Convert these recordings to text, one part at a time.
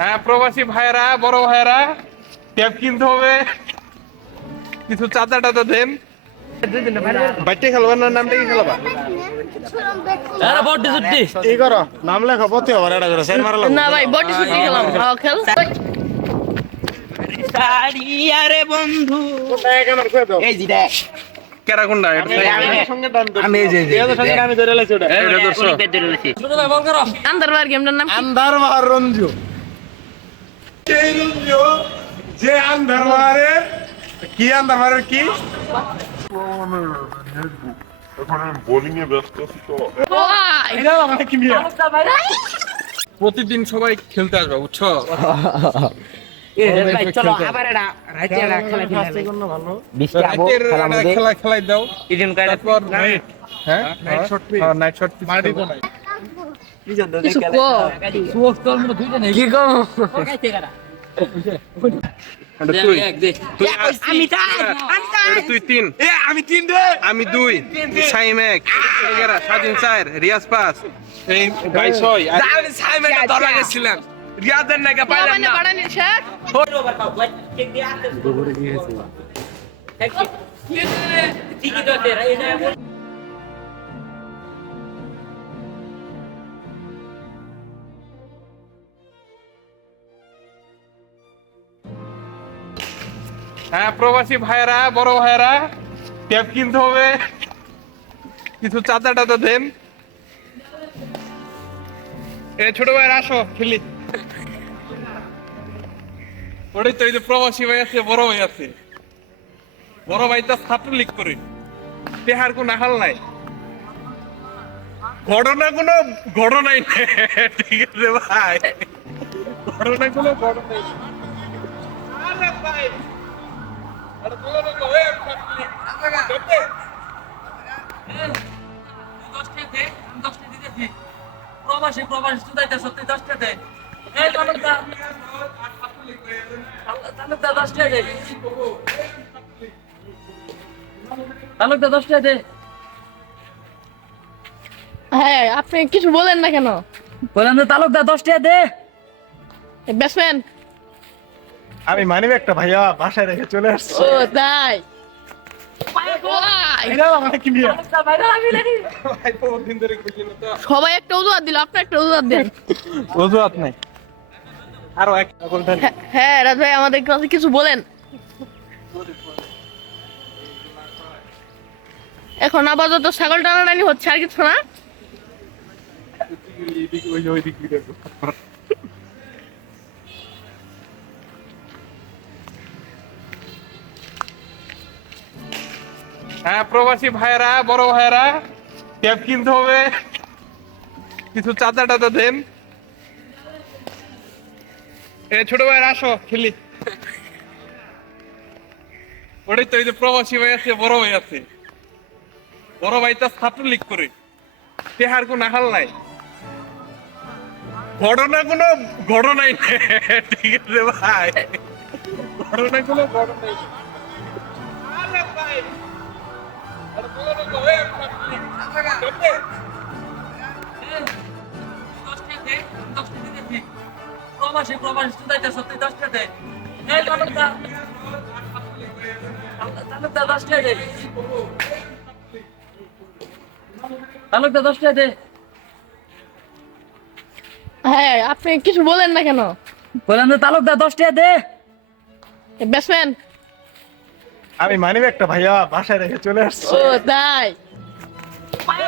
হ্যাঁ প্রবাসী ভাইরা বড় ভাইরা ট্যাব কিনতে হবে, কিছু চাঁদা টাদা দেন। বাইটে খেলবার না নামটা কি খেলবা? এই করো নাম লেখো পথে হবে এটা করে সাইড মারা লাগবে না ভাই বডি শুট খেলাম খেল আরে বন্ধু এই যে দেখ কেরা কোনটা? আমি এই যে আমি ধরে লাইছি ওটা এটা দর্শক আন্দারবার গেমটার নাম কি? আন্ধার বাহার রঞ্জু সেই রঞ্জু যে আন্ধার বাহারের কি আন্ধার বাহারের কি বোলিং এ ব্যস্ত আছি তো। ভাই এটা মানে কি মিয়া প্রতিদিন সবাই খেলতে আসবে বুঝছো? চলো আবার এটা রাইতে এটা খেলা খেলা ভালো বৃষ্টি আবো রাতের খেলা একটা মধ্যে খেলা খেলাই দাও। ইডেন কাটা তারপর হ্যাঁ নাইট শট মাটি তো নাই কিছু কো কি কো আমি তাই তুই 3 আমি তিন রে আমি 2 সাইম 1 11 স্বাধীন 4 রিয়াজ 5 এই 22 আর আমি সাইমেন্টটা ধরা গেছিলাম রিয়াদের নাকি পাইলাম মানে না বাড়ানির শেখ হ্যাঁ প্রবাসী ভাইরা বড় ভাইরা ট্যাব কিনতে হবে, কিছু চাঁদা টাদা দেন। এ ছোট ভাইরা আসো খেলি। ওটাই তো এই যে প্রবাসী ভাই আছে বড় ভাই আছে, বড় ভাই তো ছাত্রলীগ করে তেহার কোনো হাল নাই, ঘটনাই নেই। ঠিক আছে ভাই, ঘটনা কোনো ঘটনাই নেই। আরে ভাই আরে বলো না গো এ ছাত্রলীগ হ্যাঁ আপনি কিছু বলেন না কেন? বলেন তো তালুকদার 10 টাকা দে ব্যাটসম্যান আমি মানিব একটা ভাইয়া বাসায় রেখে চলে আসছি ও তাই ভাই এটা মানে কি মিয়া ভাই বহুত দিন ধরে খেলি না তো সবাই একটা অজুহাত দিল, আপনি একটা অজুহাত দেন। অজুহাত নাই আরো এক হ্যাঁ রাজ ভাই আমাদের কাছে কিছু বলেন। এখন আপাতত ছাগল টানাটানি হচ্ছে, আর কিছু না। ওই দিক দিয়ে হ্যাঁ প্রবাসী ভাইরা বড় ভাইরা ট্যাব কিনতে হবে, কিছু চাঁদা টাদা দেন। এ ছোট ভাইরা আসো খেলি। ওটাই তো এই যে প্রবাসী ভাই আছে বড় ভাই আছে, বড় ভাই তো ছাত্রলীগ করে তেহার কোনো হাল নাই, ঘটনাই নেই। ঠিক আছে ভাই, ঘটনা কোনো ঘটনাই নেই। আরে ভাই আরে বলো না গো এ ছাত্রলীগ হ্যাঁ আপনি কিছু বলেন না কেন? বলেন তো তালুকদার 10 টাকা দে ব্যাটসম্যান আমি মানিব একটা ভাইয়া বাসায় রেখে চলে আসছি ও তাই ভাই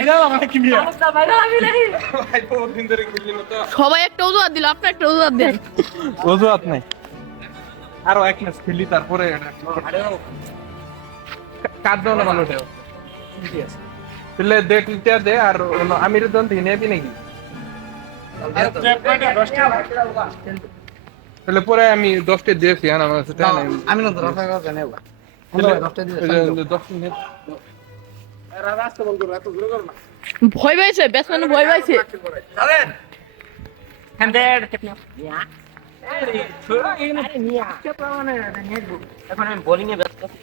এটা মানে কি মিয়া ভাই বহুত দিন ধরে খেলি না তো সবাই একটা অজুহাত দিল, আপনি একটা অজুহাত দেন। অজুহাত নাই আরো এক ম্যাচ খেলি তারপরে কাট দাও না মানুষ তাহলে দেড় দে আর আমির দন দিনে দিন নাকি তাহলে পরে আমি 10টা দিয়েছি আর আমার কাছে টাকা নাই। আমি না ধরা থাকা জানি না তাহলে 10 মিনিট ভয় পাইছে ব্যাটসম্যান, ভয় পাইছে। এখন আমি বোলিং এ ব্যস্ত আছি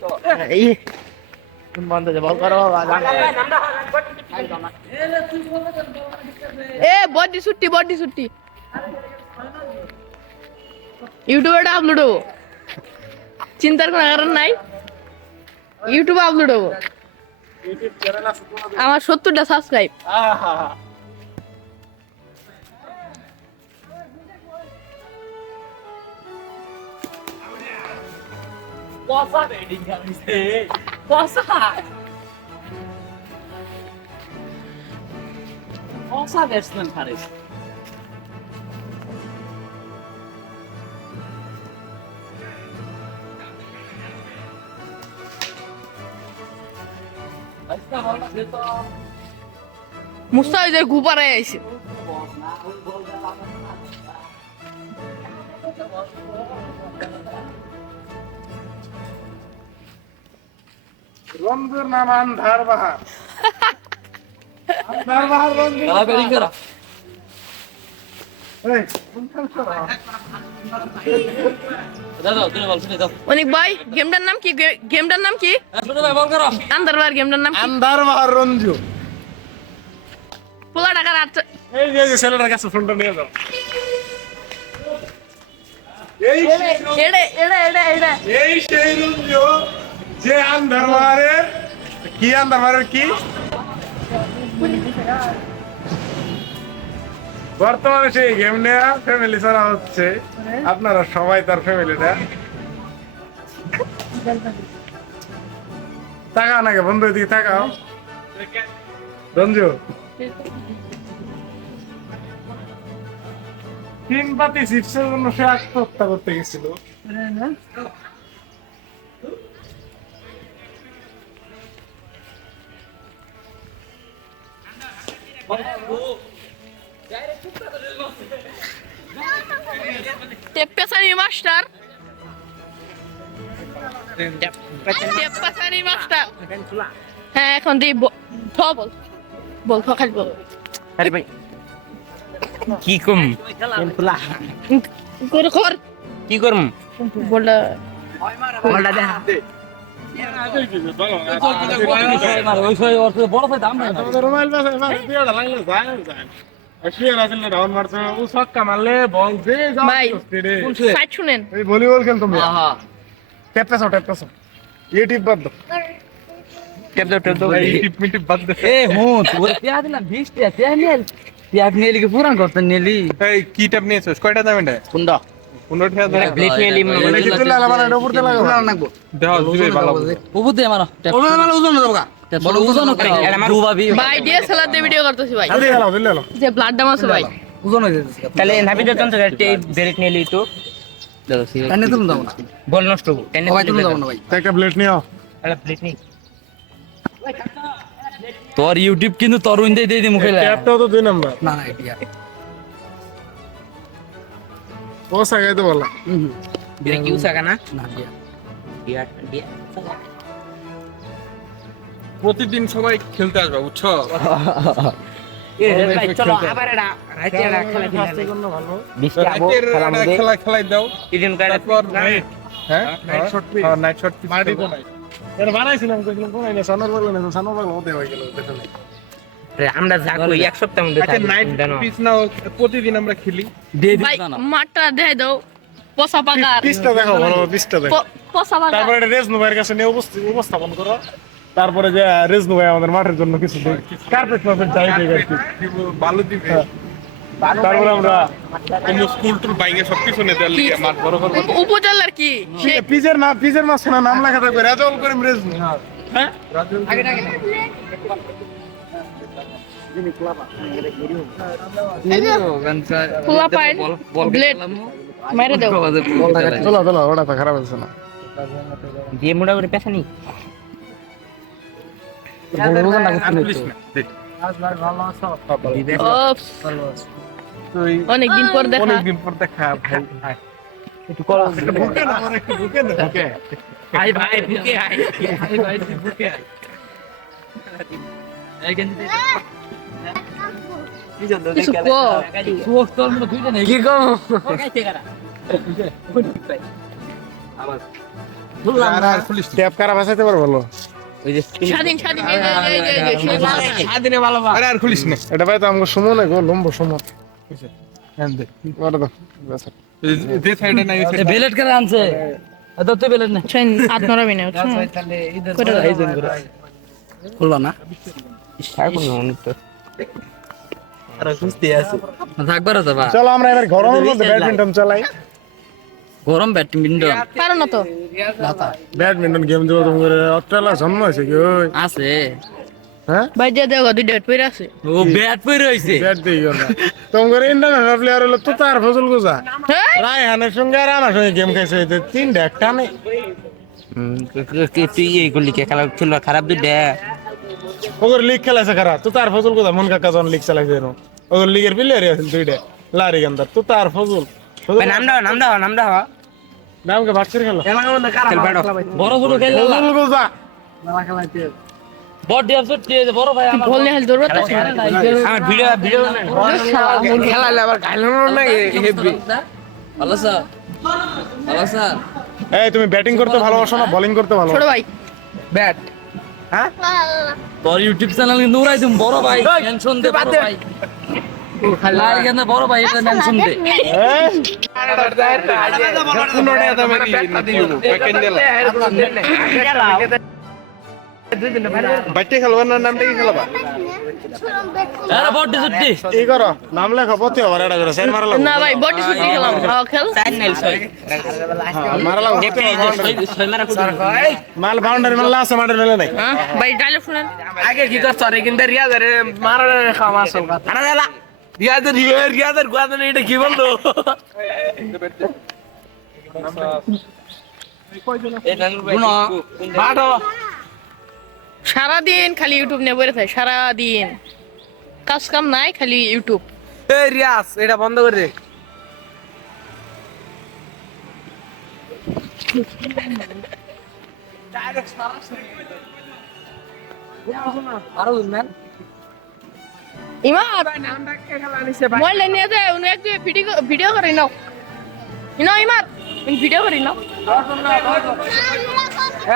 তো বন্ধ যে বল করো এ বডি ছুটি ইউটিউবে এটা আপলোড হবো, চিন্তার কোনো কারণ নাই। ইউটিউবে আপলোড হবো। ইউটিউব চ্যানেল আছে তোমাদের? আমার 70টা সাবস্ক্রাইব। আহা পয়সা বেডিং গাইছে পয়সা পয়সা ব্যাটসম্যান হারিস আচ্ছা বল যেত মুস্তাফিজের গুপারে আইছে। রঞ্জুর নাম আন্ধার বাহার। আন্ধার বাহার রঞ্জু। খেলা বেডিং করা এই, কোনখান করা? দাও তুমি বল শুনে দাও অনেক ভাই, গেমটার নাম কি? গেমটার নাম কি? শুনে ভাই বল করো আন্দারবার গেমটার নাম কি? আন্ধার বাহার রঞ্জু। পোলা টাকার এই যে ছেলেটার কাছে ফোনটা নিয়ে যাও। এই এই সেই রঞ্জু যে আন্ধার বাহারের কি, আন্ধার বাহারের কি বর্তমানে সেই গেম নেয়া ফ্যামিলি ছাড়া হচ্ছে। আপনারা সবাই তার ফ্যামিলিটা তাকাও নাকি বন্ধু, এদিকে তাকাও। রঞ্জু 3 পাতি চিপসের জন্য সে আত্মহত্যা করতে গেছিল। টেপ্পাসানি মাস্টার। টেপ্পাসানি মাস্টার। হ্যাঁ এখন দি বল বল খালি বল। আরে ভাই কি কম করে কর কি করম বলটা বলটা দেখা ওই সই অর্থ বড় ভাই দাম নাই আমাদের রুমাল বাসে বাসে দিওটা লাগলে যায় যায়। আশিয়ার আসলে ডাউন মারছে, ও ছক্কা মারলে বল যে যাও ভাই, রে। সাইড শুনেন। এই ভলিবল খেল তুমি। হ্যাঁ ট্যাপ পেছো ইউটিউব বাদ দাও। টেপ দাও এই টিপ মিটিপ বাদ দে। এ হুঁ তোর পেয়া দিলাম 20 টাকা পেয়া নিল পেয়া নিলি কি পুরান করতে নিলি এই কি ট্যাপ নিয়েছিস? কয়টা দাম এটা? কোনটা 15 টাকা দাম। ব্লেড নিলি এটা কি তুই লালা মানে উপর তে লাগাবো? দেখ দিবে ভালো। উপর দিয়ে মারো ওজন মারো ওজন দেবো কা বড় ওজন করে দুবাবি ভাই ডিএসএলআর দিয়ে ভিডিও করতেছি ভাই। জলদি গেলাও দিলে লো। যে ব্লাড ডাম আছে ভাই। ওজন হয়ে যাচ্ছে তাহলে নাবিদের যন্ত্র টেপ ব্লেড নিলি তো দাও সি টানে তুলুন দাও না বল নষ্ট হবো টানে তুলুন দাও না ভাই একটা প্লেট নিও। আরে ব্লেড নি তোর ইউটিউব কিন্তু তরুণ দিয়ে দিয়ে মুখে লাগে ট্যাপটাও তো 2 নাম্বার। না না এটা ও সাগাই তো বলা। এটা কি উসাকা না না দিয়া দিয়া প্রতিদিন সবাই খেলতে আসবে, বুঝছো? এ ভাই চলো আবার এটা রাইতে এটা খেলা স্বাস্থ্যের জন্য ভালো। 20 টা আবো রাতের খেলা মধ্যে খেলা খেলাই দাও। ইডিম কাটা তারপর হ্যাঁ night shot P. Night shot মাটি তো নাই। এটা বানাইছিলাম কইছিলাম কোন না সানোর বললো না সানোর বললো হতে হয়ে গেল দেখো। আমরা যা করি এক সপ্তাহের মধ্যে আচ্ছা নাইট পিস নাও, প্রতিদিন আমরা খেলি। ভাই মাঠটা দেখাই দাও। পচা পাকার পিসটা দেখো ভালো, পিসটা দেখো। পচা পাকার। তারপরে এটা রেজনু ভাইয়ের কাছে নিয়ে উপস্থাপন করো। তারপরে যে রেজনু ভাই আমাদের মাঠের জন্য কিছু কার্পেট মাপের চাই আর কি। ভালো দিবে। তারপরে আমরা কোনো স্কুল টুল বাইকে সবকিছু নিতে লিগে মাঠ বড় করব। উপজেলার কি সে পিজের মাঝখানে নাম লেখা থাকবে রাজল করিম রেজনু। হ্যাঁ ফুলা পাইন ব্লেড মাইরা দাও। চলো চলো, ওটা তো খারাপ হচ্ছে না। দিয়ে মোটামুটি পেছা নি ওফ, অনেকদিন পর দেখা। অনেকদিন পর দেখা ভাই। একটু করো ঢুকে না, আমার একটু ঢুকে না। হাই ভাই বুকে হাই হাই ভাই বুকে হাই কিছু কো। কি কম আর আর খুলিস না। ট্যাপ খারাপ আছে তো ভালো। ওই যে স্বাধীন স্বাধীন এই যে সেই ভালো। স্বাধীনে ভালো আরে আর খুলিস না। এটা ভাই তো আমাকে সময় নেই গো, লম্ব সময়। হ্যাঁ দে। ওটা দাও। যে সাইডে নাই বেলেট করে আনছে তো তুই বেলেট না সেন হাত নড়াবি না করে খুললো না থাকবার তো বা চলো আমরা এবার গরমের মধ্যে ব্যাডমিন্টন চালাই। গরম ব্যাডমিন্টন পারো না তো ব্যাডমিন্টন গেম দিব তোমার অস্ট্রেলিয়া জন্ম হয়েছে কি ওই আছে হ্যাঁ ভাই যে দেখো দুই ডেট পড়ে আছে ও ব্যাট পরে রইছে ব্যাট দিয়ে গেল তোমার ইন্টারন্যাশনাল প্লেয়ার হলো তো তার ফজল গোজা হ্যাঁ রায়হানের সঙ্গে আর আমার সঙ্গে গেম খেয়েছে তিনটা একটা নেই তুই এইগুলি কে খেলা ছিল খারাপ দুইটা ওগর লিগ খেলাছে খারাপ তো তার ফজল গোজা মন কাকা যখন লিগ চালাইছে ওগর লিগের প্লেয়ারই আছে দুইটা লারি গান্দার তো তার ফজল নাম দাও নামকে বাক্সের খেলো বড় বড় খেল ফজল গোজা বড় ডিয়ার সট দিয়ে বড় ভাই আমার বল নিয়ে হাল দৌড় করতে আমার ভিডিও খেলাইলে আবার গাইলানো না হেভি ভালো স্যার ভালো স্যার এই তুমি ব্যাটিং করতে ভালোবাসো না বোলিং করতে ছোট ভালোবাসো ভাই ব্যাট তোর ইউটিউব চ্যানেল কিন্তু উড়াই তুমি বড় ভাই মেনশন দে বড় ভাই খালি কেন বড় ভাই এটা মেনশন দে বাইটে খেলবা না নামটা কি খেলবা আরে বড় ছুটি এই করো নাম লেখো পথে আবার এটা করে সাইড মারা লাগবে না ভাই বডি শুট খেলাম খেল মারা লাগবে মাল বাউন্ডারি মাল আছে মাঠের মেলে নাই হ্যাঁ ভাই ডায়লগ শুনেন আগে কি করছ রে কিন্তু রিয়াদের মারার খাওয়া আসল আনা দেলা রিয়াদের গুয়াদনে এটা কি বলতো বাটো সারাদিন খালি ইউটিউব নিয়ে বসে থাকে সারাদিন কাজ কাম নাই খালি ইউটিউব এই রিয়াজ এটা বন্ধ করে দে আরো ম্যান ইমার মোবাইল নিয়ে দে উনি একটু ভিডিও করে নাও নাও ইমার ভিডিও করে নাও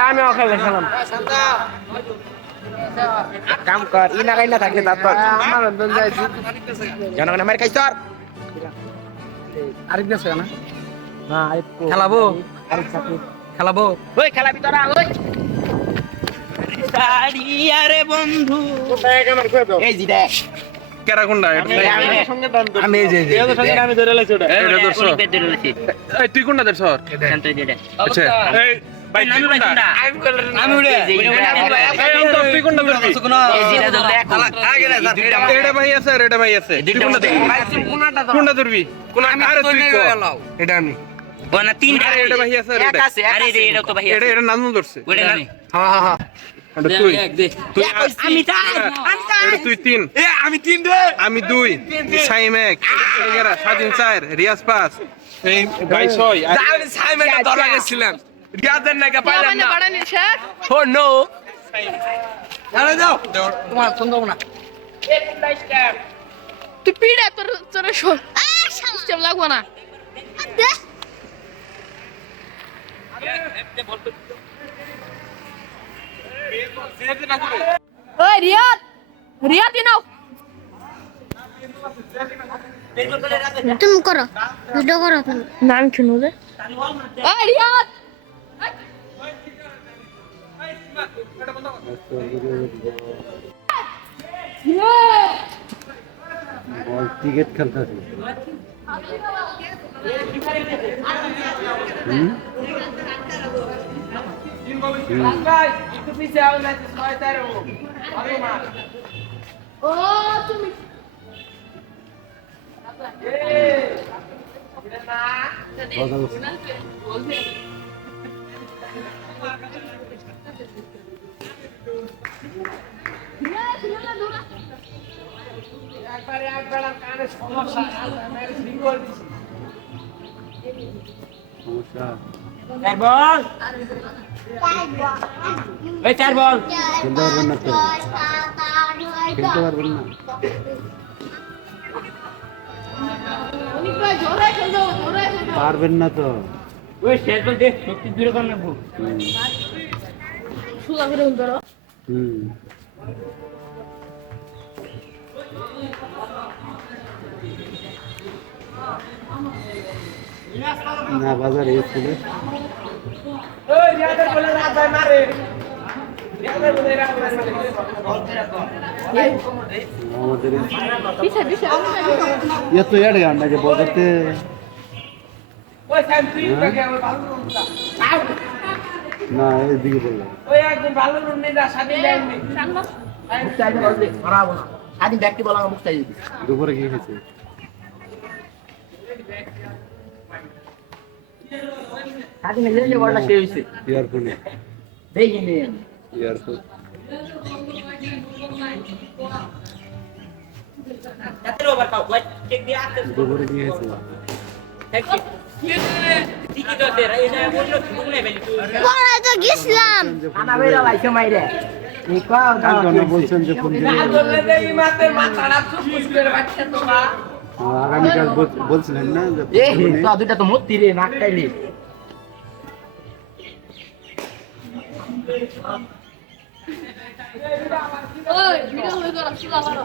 আমি খেলে খেলাম কাম কর ই না গাইলা থাকলে তারপর আমার অন্তর যায় জনগণ আমার কাছে তোর আরেক দেশ না না খেলাবো খেলাবো ওই খেলাবি তোরা ওই আরে বন্ধু এই জি দেখ কেরা কোনটা আমি এই যে আমি ধরে লাইছি ওটা এটা দর্শক এই তুই কোনটা দর্শক আচ্ছা এই ভাই তুই কোনটা আমি উড়ে তুই কোনটা ধরবি এটা ভাই আছে আর এটা ভাই আছে তুই কোনটা ধরবি কোনটা ধরবি কোন আরে তুই এটা আমি ওনা তিনটা আরে এটা ভাই আছে আর এটা আরে এটা তো ভাই এটা নাম ধরছে ওটা না হ্যাঁ হ্যাঁ এটা তুই দে তুই আমি চার এটা তুই 3 এ আমি 3 রে আমি 2 সাইম 1 এগারা স্বাধীন 4 রিয়াজ 5 এই ভাই 6 আমি সাইম এর ধরা গেছিলাম রিয়াজের নাকি পাইলাম মানে না বাড়ানি শেখ ও নো আরে যাও তোমার সুন্দর না তুই পিড়া তোর তোর সিস্টেম লাগবো না ওই রিয়াদ রিয়াদ নাও তুমি করো ভিডিও করো তুমি নাম শুনো রে ওই রিয়াদ ক্রিকেট খেলতেছি ও তুমি সমস্যা চার বল এই চার বল খেলতে পারবেন না তো খেলতে পারবেন না পারবেন না তো ওই শেষ বল দে শক্তি দূরে কর না ভুল সুদা করে ধরো হুম না বাজারে স্কুলে আমাদের এত এড়ে আন্ডাকে বলতে না এইদিকে বললাম দুপুরে কি খেয়েছে এয়ারপোর্টে এয়ারপোর্ট দুপুরে কি খেয়েছে পড়াই তো গেছিলাম বলছেন যে ফোন আগামীকাল বলছিলেন না যে দুটা তো মূর্তি রে নাকটাইলি ওই ভিডিও হয়ে গেল সুলা করো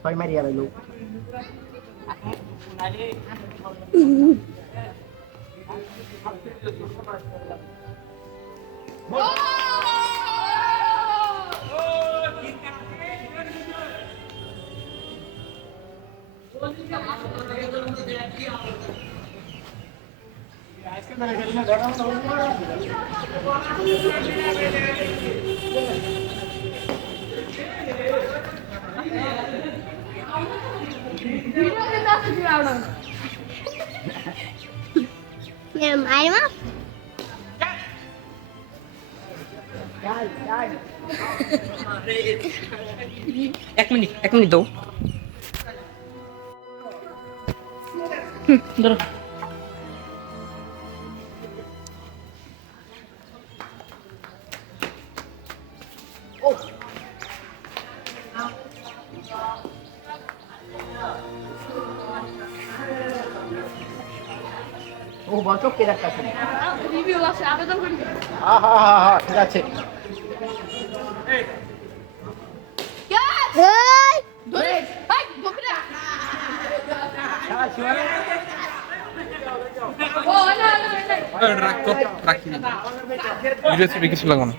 ছয় মারিয়া ভাই লোক ভিডিও কিন্তু আছে জিরাউনা মায়ের মা এক মিনিট দাও ধরো ও বলছো কে একটা রিভিউ আছে আবেদন করি হ্যাঁ ঠিক আছে এই ধরে ভাই বকরা ও না রাখি ভিডিও কিছু লাগানো